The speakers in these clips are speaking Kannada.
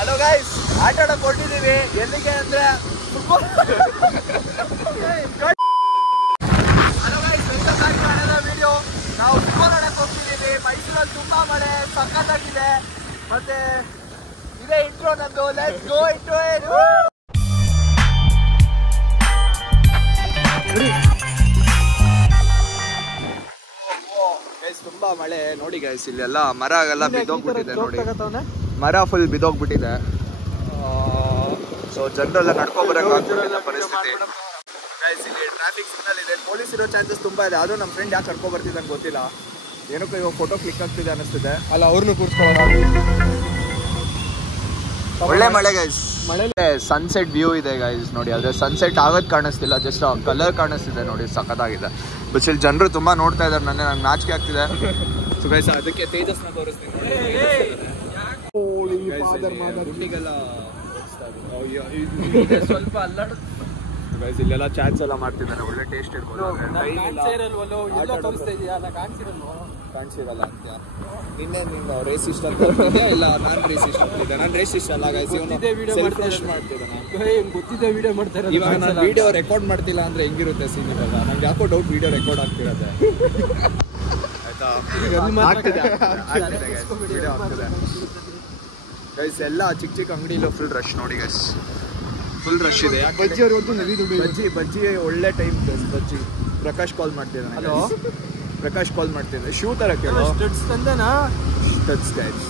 ಹಲೋ ಗೈಸ್, ಆಟ ಆಡಕ್ ಹೊರಟಿದೀವಿ. ಎಲ್ಲಿಗೆ ಅಂದ್ರೆ ಫುಟ್ಬಾಲ್. Hello guys, video. ನಾವು ಫುಟ್ಬಾಲ್ ಆಡಕ್ ಹೋಗ್ತಿದೀವಿ. ಮೈಸೂರಲ್ಲಿ ತುಂಬಾ ಮಳೆ, ಸಖತ್ತಾಗಿದೆ. ಮತ್ತೆ ಇದೇ ಇಂಟ್ರೋ ನಂದು. Let's go into it. Guys ತುಂಬಾ ಮಳೆ ನೋಡಿ ಗೈಸ್. ಇಲ್ಲೆಲ್ಲ ಮರ ಎಲ್ಲ ಬಿದ್ದೋಗ್ಬಿಟ್ಟಿದೆ ನೋಡಿ. ಮರ ಫುಲ್ ಬಿದ್ದೋಗ್ಬಿಟ್ಟಿದೆ. ಸೊ ಜನರೆಲ್ಲ ನಡ್ಕೊಂಡ್ಬರಕ್ಕೆ ಆಗ್ತಿಲ್ಲ ಪರಿಸ್ಥಿತಿ. ಗೈಸ್ ಇಲ್ಲಿ ಟ್ರಾಫಿಕ್ ಸಿಗ್ನಲ್ ಇದೆ. ಪೊಲೀಸ್ ಇರೋ ಚಾನ್ಸಸ್ ತುಂಬಾ ಇದೆ. ಅದು ನಮ್ಮ ಫ್ರೆಂಡ್ ಯಾಕೆ ಕರ್ಕೊ ಬರ್ತಿದ್ದೆ ಅಂತ ಗೊತ್ತಿಲ್ಲ. ಏನಕ್ಕೂ ಇವಾಗ ಫೋಟೋ ಕ್ಲಿಕ್ ಆಗ್ತಿದೆ ಅನ್ನಿಸ್ತಿದೆ. ಅಲ್ಲ ಅವ್ರನ್ನೂ ಕೂರ್ಸ್ಕೊಳ್ಳೋದು. ಒಳ್ಳೆ ಮಳೆ ಗೈಸ್. ಮಳೆ ಸನ್ಸೆಟ್ ವ್ಯೂ ಇದೆ ಗೈಸ್ ನೋಡಿ. ಆದ್ರೆ ಸನ್ಸೆಟ್ ಆಗೋದು ಕಾಣಿಸ್ತಿಲ್ಲ, ಜಸ್ಟ್ ಕಲರ್ ಕಾಣಿಸ್ತಿದೆ ನೋಡಿ. ಸಖತ್ತಾಗಿದೆ. ಬಟ್ ಇಲ್ಲಿ ಜನರು ತುಂಬಾ ನೋಡ್ತಾ ಇದ್ದಾರೆ. ನಂಗೆ ನಾಚಿಕೆ ಆಗ್ತಿದೆ. ಸೊ ಗೈಸ್ ಅದಕ್ಕೆ ತೇಜಸ್ನ ತೋರಿಸ್ತೀನಿ ನೋಡಿ. ಸ್ವಲ್ಪ ಅಲ್ಲಾಡ ಗೈಸ್. ಇಲ್ಲೆಲ್ಲ ಚಾಟ್ಸ್ ಎಲ್ಲ ಮಾಡ್ತಿದ್ದಾರೆ. ಒಳ್ಳೆ ಟೇಸ್ಟ್ ಇರ್ಬೋದು. ಕಾಣಿಸಿರಲ್ಲ ಅಂತ ನಿನ್ನೆ ನಿನ್ನ ರೇಸ್ ಇಷ್ಟ ಅಂತ ಇಲ್ಲ. ನಾನು ರೇಸ್ ಇಷ್ಟ ಆಗ್ತಿದ್ದೆ. ನಾನು ರೇಸ್ ಇಷ್ಟ ಅಲ್ಲ ಗೈಸ್. ಗೊತ್ತಿದ್ದೆ ವಿಡಿಯೋ ಮಾಡ್ತಾರೆ. ಇವಾಗ ನಾನು ವಿಡಿಯೋ ರೆಕಾರ್ಡ್ ಮಾಡ್ತಿಲ್ಲ ಅಂದ್ರೆ ಹೆಂಗಿರುತ್ತೆ ಸೀನ್ ಇವಾಗ. ನಂಗೆ ಯಾಕೋ ಡೌಟ್ ವಿಡಿಯೋ ರೆಕಾರ್ಡ್ ಆಗ್ತಿರತ್ತೆ. ಆಯ್ತಾ, ವಿಡಿಯೋ ಆಗ್ತಿದೆ ಗೈಸ್. ಎಲ್ಲ ಚಿಕ್ಕ ಚಿಕ್ಕ ಅಂಗಡಿలో ಫುಲ್ ರಶ್ ನೋಡಿ ಗೈಸ್. ಫುಲ್ ರಶ್ ಇದೆ. ಬಜ್ಜಿ ಒಳ್ಳೆ ಟೈಮ್ ಬಜ್ಜಿ. ಪ್ರಕಾಶ್ ಕಾಲ್ ಮಾಡ್ತಿದ್ದಾನೆ. ಹಲೋ ಪ್ರಕಾಶ್ ಕಾಲ್ ಮಾಡ್ತಿದ್ದೆ. ಶೂ ತರ ಕೇಳೋ. ಸ್ಟಡ್ಸ್ ತಂದನಾ? Studs guys.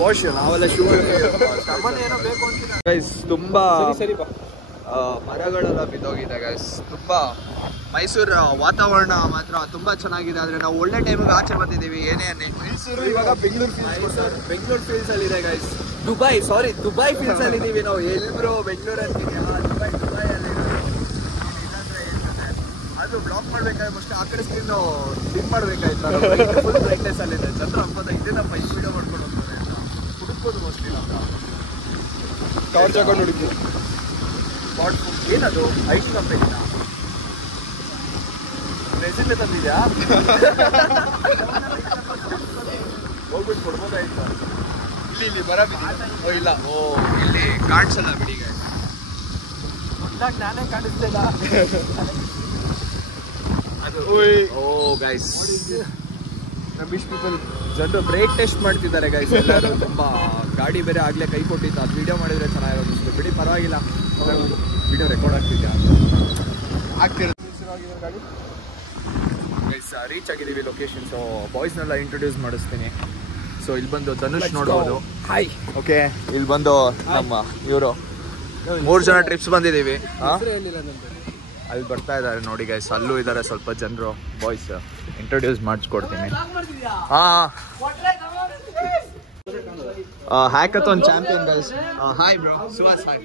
ವಾಶ್ ನಾವೆಲ್ಲ ಶೂ ಸಾಮಾನ್ಯ ಏನೋ ಬೇಕು ಅಂತೀರಾ ಗೈಸ್. ತುಂಬಾ ಮರಗಳೆಲ್ಲ ಬಿದ್ದೋಗಿದೆ ಗೈಸ್. ತುಂಬಾ ಮೈಸೂರು ವಾತಾವರಣ ಮಾತ್ರ ತುಂಬಾ ಚೆನ್ನಾಗಿದೆ. ಆದ್ರೆ ನಾವು ಒಳ್ಳೆ ಟೈಮಿಗೆ ಆಚೆ ಬಂದಿದ್ದೀವಿ. ಏನೇ ಮೈಸೂರು ಇವಾಗ ಬೆಂಗಳೂರು ಫೀಲ್ಸ್ ಅಲ್ಲಿ ಇದೆ ಗೈಸ್. ದುಬೈ ಫೀಲ್ಸ್ ಅಲ್ಲಿ ಇದೀವಿ ನಾವು. ಎಲ್ಬ್ರೋ ಬೆಂಗಳೂರು ಅಂತೀವಿ. ದುಬೈ ಅಲ್ಲಿ ಅದು ಬ್ಲಾಕ್ ಮಾಡ್ಬೇಕಾದ್ರೆ ಅಷ್ಟೇ. ಆ ಕಡೆ ಸ್ಕ್ರೀನ್ ಡಿಮ್ ಮಾಡ್ಬೇಕಾಯ್ತು. ಫುಲ್ ಬ್ರೈಟ್ನೆಸ್ ಅಲ್ಲಿದೆ. ಜನರು ಅನ್ಕೋದ ಇದೇನಪ್ಪ ಈ ವಿಡಿಯೋ ಮಾಡ್ಕೊಂಡು ಹೋಗ್ತಾರೆ ಅಂತ ಹುಡುಕ್ಬೋದು ಮೋಸ್ಟ್ಲಿ. ನಮ್ಮ ಕವರ್ ತಗೊಂಡು ಹುಡುಕ್ಬೋದು. ಏನದು ಐಟಿ ಕಂಪನಿನ ರೆಸಿಮೆ ತಂದಿದ್ಯಾ? ಹೋಗ್ಬಿಟ್ಟು ಕೊಡ್ಬೋದಾಯ್ತು. ಇಲ್ಲಿ ಬರ ಬಿಡಿ. ಇಲ್ಲ ಓ ಇಲ್ಲಿ ಕಾಣಿಸಲ್ಲ ಬಿಡಿಗ. ನಾನೇ ಕಾಣಿಸ್ತಿಲ್ಲ. ಓ ಗೈಸ್, ರಮೇಶ್ ಪೀಪಲ್ ಜನರು ಬ್ರೇಕ್ ಟೆಸ್ಟ್ ಮಾಡ್ತಿದ್ದಾರೆ ಗೈಸ್. ಎಲ್ಲರೂ ತುಂಬಾ ಗಾಡಿ ಬೇರೆ ಆಗ್ಲೇ ಕೈ ಕೊಟ್ಟಿತ್ತು. ಅದು ವಿಡಿಯೋ ಮಾಡಿದ್ರೆ ಚೆನ್ನಾಗಿರೋದು ಬಿಡಿ. ಪರವಾಗಿಲ್ಲ, ವಿಡಿಯೋ ರೆಕಾರ್ಡ್ ಆಗ್ತಿದ್ಯಾ? ಗಾಡಿ ಗೈಸ್ ರೀಚ್ ಆಗಿದ್ದೀವಿ ಲೊಕೇಶನ್. ಸೊ ಬಾಯ್ಸ್ನೆಲ್ಲ ಇಂಟ್ರೊಡ್ಯೂಸ್ ಮಾಡಿಸ್ತೀನಿ. ಸೊ ಇಲ್ಲಿ ಬಂದು ಧನುಷ್ ನೋಡ್ಬೋದು. ಹಾಯ್. ಓಕೆ, ಇಲ್ಲಿ ಬಂದು ನಮ್ಮ ಇವರು 3 ಜನ ಟ್ರಿಪ್ಸ್ ಬಂದಿದ್ದೀವಿ. ಅಲ್ಲಿ ಬರ್ತಾ ಇದ್ದಾರೆ ನೋಡಿ ಗೈಸ್. ಅಲ್ಲೂ ಇದ್ದಾರೆ ಸ್ವಲ್ಪ ಜನರು ಬಾಯ್ಸ್. ಇಂಟ್ರೊಡ್ಯೂಸ್ ಮಾಡಿಸ್ಕೊಡ್ತೀನಿ. Hackathon champion guys. Hi bro. Suhas. Hi.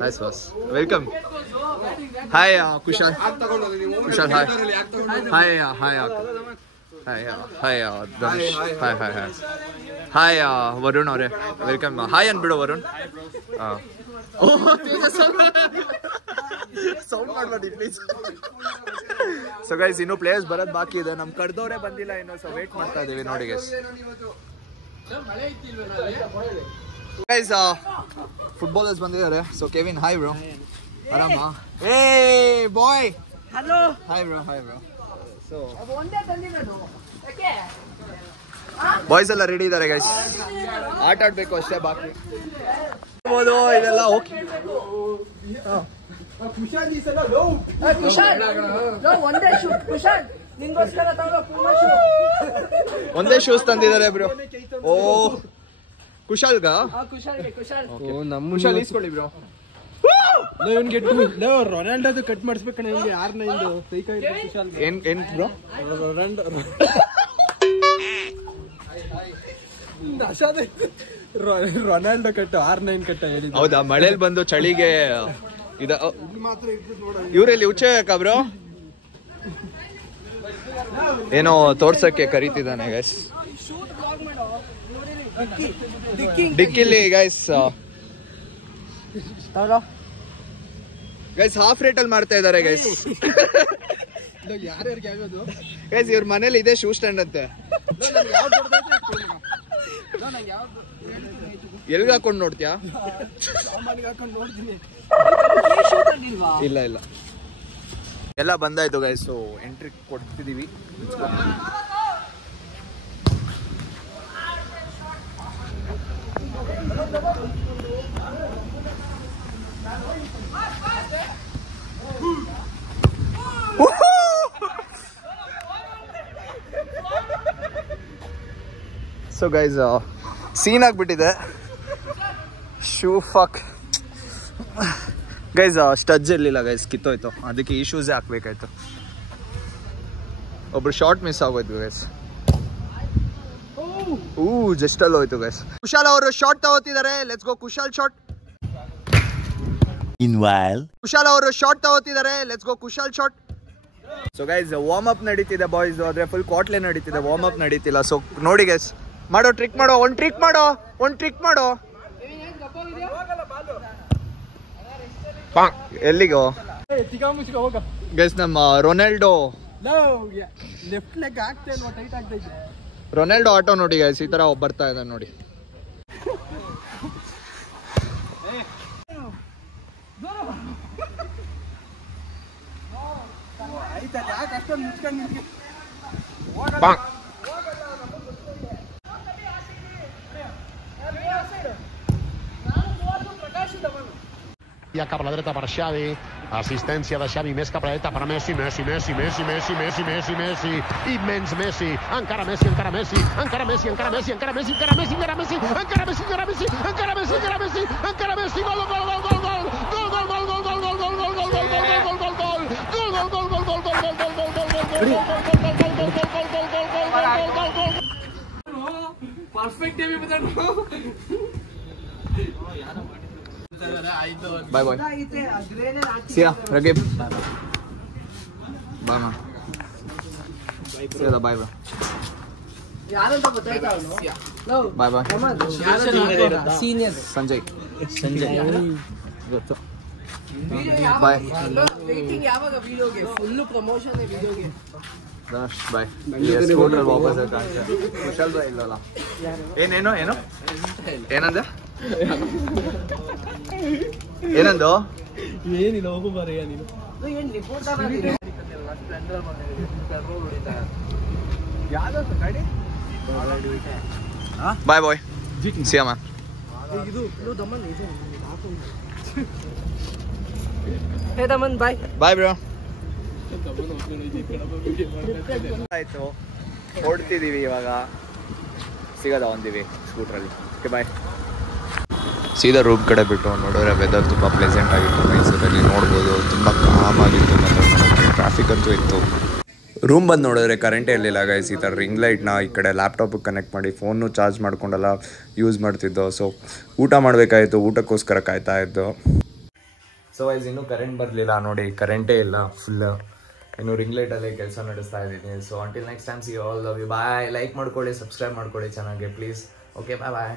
Hi Suhas, welcome. Hi Kushal. Kushal hi. Hi hi hi hi Dhanush. Hi hi hi hi Varun ಅವರೇ, ವೆಲ್ಕಮ್. ಹಾಯ್ ಅನ್ಬಿಡು ವರುಣ್. ಸೌಂಡ್ ಮಾಡಬೇಡಿ ಪ್ಲೀಸ್. ಸೊ ಗೈಸ್ ಇನ್ನು ಪ್ಲೇಯರ್ಸ್ ಬರೋದು ಬಾಕಿ ಇದೆ. ನಮ್ ಕಡ್ದವ್ರೆ ಬಂದಿಲ್ಲ ಇನ್ನು. ಸೊ ವೇಟ್ ಮಾಡ್ತಾ ಇದೀವಿ ನೋಡಿ ಗೈಸ್. ಗೈಸ್ ಫುಟ್ಬಾಲರ್ಸ್ ಬಂದಿದ್ದಾರೆ. So Kevin, hi bro. ಆರಾಮ? ಏ boy. Hello. Hi bro. Hi bro. So boys ಎಲ್ಲ ರೆಡಿ ಇದ್ದಾರೆ ಗೈಸ್. ಆಟ ಆಡ್ಬೇಕು ಅಷ್ಟೇ ಬಾಕಿ. ಇದೆಲ್ಲ ಓಕೆ. ಒಂದೇ ಶೂಸ್ ತಂದಿದ್ದಾರೆ ಬ್ರೋ. ಓ ಕುಶಾಲ್ಗ? ನಮ್ಮ ಕುಶಾಲ್ ಈಸ್ಕೊಳ್ಳಿ ಬ್ರೋ. ರೊನಾಲ್ಡೋದು ಕಟ್ ಮಾಡಿಸ್ಬೇಕು. ಏನ್ ಬ್ರೋ? ರೊನಾಲ್ಡೋ ಕಟ್ಟು R9 ಕಟ್ಟ ಹೇಳಿ. ಹೌದಾ? ಮಳೇಲಿ ಬಂದು ಚಳಿಗೆ ಇವ್ರಲ್ಲಿ ಹುಚ್ಚ ಬ್ರೋ ಏನೋ ತೋರ್ಸಕ್ಕೆ ಕರೀತಿದ್ದಾನೆ ಗೈಸ್. ಡಿಕ್ಕಿಲಿ ಗೈಸ್. ಗೈಸ್ ಹಾಫ್ ರೇಟ್ ಅಲ್ಲಿ ಮಾಡ್ತಾ ಇದಾರೆ ಗೈಸ್. ಗೈಸ್ ಇವ್ರ ಮನೇಲಿ ಇದೆ ಶೂ ಸ್ಟ್ಯಾಂಡ್ ಅಂತೆ. ಎಲ್ಗೆ ಹಾಕೊಂಡು ನೋಡ್ತೀಯಾ? ಇಲ್ಲ ಇಲ್ಲ ಎಲ್ಲ ಬಂದಾಯ್ತು ಗೈಸ್. ಸೊ ಎಂಟ್ರಿ ಕೊಡ್ತಿದೀವಿ. ಸೊ ಗೈಸ್ ಸೀನ್ ಆಗ್ಬಿಟ್ಟಿದೆ. ಶೂ ಫಕ್ ಗೈಸ್, ಸ್ಟಡ್ಸ್ ಇರಲಿಲ್ಲ ಗೈಸ್, ಕಿತ್ತೋಯ್ತು. ಅದಕ್ಕೆ ಈ ಶೂಸೇ ಹಾಕ್ಬೇಕಾಯ್ತು. ಒಬ್ರು ಶಾರ್ಟ್ ಮಿಸ್ ಆಗೋಯ್ತು ಗೈಸ್. ಜಸ್ಟ್ ಅಲ್ಲಿ ಹೋಯ್ತು ಗೈಸ್. ಕುಶಾಲ್ ಅವರು ಶಾರ್ಟ್ ತಗೋತಿದ್ದಾರೆ. Let's go Kushal shot. Kushal ಅವರು ಶಾರ್ಟ್ ತಗೋತಿದ್ದಾರೆ. Let's go Kushal shot. So guys warm up ನಡೀತಿದೆ ಬಾಯ್ಸ್. ಆದ್ರೆ ಫುಲ್ ಕಾಟ್ಲೆ ನಡೀತಿದೆ, ವಾರ್ಮ್ ಅಪ್ ನಡೀತಿಲ್ಲ. ಸೊ ನೋಡಿ ಗೈಸ್, ಮಾಡೋ ಟ್ರಿಕ್ ಮಾಡೋ, ಒಂದು ಟ್ರಿಕ್ ಮಾಡೋ. ಎಲ್ಲಿಗೋ ಗೈಸ್? ನಮ್ಮ ರೊನಾಲ್ಡೋ ಆಟೋ ನೋಡಿ ಗೈಸ್, ಈ ತರ ಬರ್ತಾ ಇದೆ ನೋಡಿ. I cap a la dreta per Xavi, assistència de Xavi, més cap a la dreta per Messi, immens Messi, encara Messi, encara Messi, Bye boy. See ya, Ragib. Bye man. See ya, bye bro. Bye bye. Senior Sanjay. Bye. Waiting ಯಾವಾಗ ವಿಡಿಯೋಗೆ ಫುಲ್ ಪ್ರಮೋಷನ್ ವಿಡಿಯೋಗೆ. ಬಾಯ್. ಸ್ಕೂಟರ್ ವಾಪಸ್ ಕುಶಲ್ ಬೈ ಇಲ್ಲಲ್ಲ. ಏನಂದ ಏನಿಲ್ಲ, ಹೋಗು ಬರೆಯ ನೀನು. ಏನು ರಿಪೋರ್ಟರ್ ಆಗಿದೆ? ಸ್ಪ್ಲೆಂಡರ್ ಬಂದಿದೆ, ಪೆಟ್ರೋಲ್ ಹೊಡಿತಾ ಇದೆ. ಯಾವ್ದು ಗಾಡಿ? Bye bye. See ya man. ಇದು ದಮನ್ ಇದೆ. Hey Daman bye. Bye bro. ಆಯ್ತು, ಹೊಡ್ತಿದೀವಿ ಇವಾಗ. ಸಿಗದ ಒಂದಿವಿ ಸ್ಕೂಟ್ರಲ್ಲಿ. Okay bye. ಸೀದಾ ರೂಮ್ ಕಡೆ ಬಿಟ್ಟು ನೋಡಿದ್ರೆ ವೆದರ್ ತುಂಬ ಪ್ಲೆಸೆಂಟ್ ಆಗಿತ್ತು. ಮೈಸೂರಲ್ಲಿ ನೋಡ್ಬೋದು, ತುಂಬ ಕಾಮ್ ಆಗಿತ್ತು. ಮತ್ತು ಟ್ರಾಫಿಕ್ ಅಂತೂ ಇತ್ತು. ರೂಮ್ ಬಂದು ನೋಡಿದ್ರೆ ಕರೆಂಟೇ ಇರಲಿಲ್ಲ ಗೈಸ್. ಈ ಥರ ರಿಂಗ್ ಲೈಟ್ನ ಈ ಕಡೆ ಲ್ಯಾಪ್ಟಾಪಿಗೆ ಕನೆಕ್ಟ್ ಮಾಡಿ ಫೋನು ಚಾರ್ಜ್ ಮಾಡ್ಕೊಂಡೆಲ್ಲ ಯೂಸ್ ಮಾಡ್ತಿದ್ದೋ. ಸೊ ಊಟ ಮಾಡಬೇಕಾಯಿತು, ಊಟಕ್ಕೋಸ್ಕರ ಕಾಯ್ತಾ ಇದ್ದು. ಸೊ ವೈಸ್ ಇನ್ನೂ ಕರೆಂಟ್ ಬರಲಿಲ್ಲ ನೋಡಿ, ಕರೆಂಟೇ ಇಲ್ಲ. ಫುಲ್ ಇನ್ನು ರಿಂಗ್ ಲೈಟಲ್ಲೇ ಕೆಲಸ ನಡೆಸ್ತಾ ಇದ್ದೀನಿ. So until next time see all love you. Bye. Like ಮಾಡ್ಕೊಳ್ಳಿ, ಸಬ್ಸ್ಕ್ರೈಬ್ ಮಾಡ್ಕೊಳ್ಳಿ ಚೆನ್ನಾಗಿ ಪ್ಲೀಸ್. Okay bye bye.